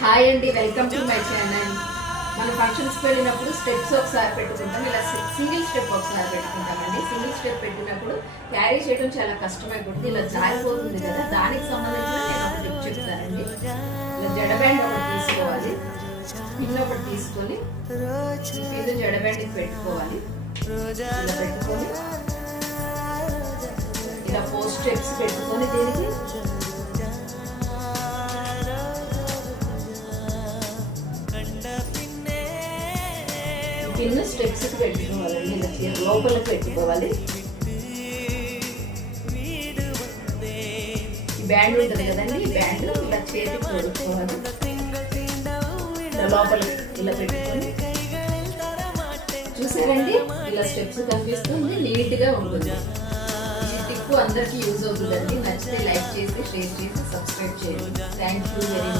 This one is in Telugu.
హాయ్ అండి వెల్కమ్ టు మై ఛానల్ మనం ఫంక్షన్స్ వెళ్ళినప్పుడు స్టెప్స్ ఒకసారి పెట్టుకుంటాం ఇలా సింగిల్ స్టెప్ ఒకసారి పెట్టుకుంటామండి సింగిల్ స్టెప్ పెట్టినప్పుడు క్యారీ చేయడం చాలా కష్టమైపోతుంది. ఇలా జారిపోతుంది కదా దానికి సంబంధించిన నేను ఒక టిప్ చెప్తానండి. ఇలా జడబ్యాండ్ ఒకటి తీసుకోవాలి. పిన్ ఒకటి తీసుకొని ఇది జడబ్యాండ్కి పెట్టుకోవాలి. ఇలా పెట్టుకొని ఇలా ఫోర్ స్టెప్స్ పెట్టుకొని దీనికి కింద స్టెప్స్ పెట్టుకోవాలండి ఇలా చే- పెట్టుకోవాలి. బ్యాండ్ ఉంటుంది కదండి ఈ బ్యాండ్ ఇలా చేతికి కొడుకోవాలి ఇలా లోపలికి ఇలా పెట్టుకొని. చూసారండి? ఇలా స్టెప్స్ కనిపిస్తుంది నీట్గా ఉంటుంది. ఈ టిప్ అందరికీ యూజ్ అవుతుందండి. నచ్చితే లైక్ చేసి షేర్ చేసి సబ్స్క్రైబ్ చేయండి. Thank you very much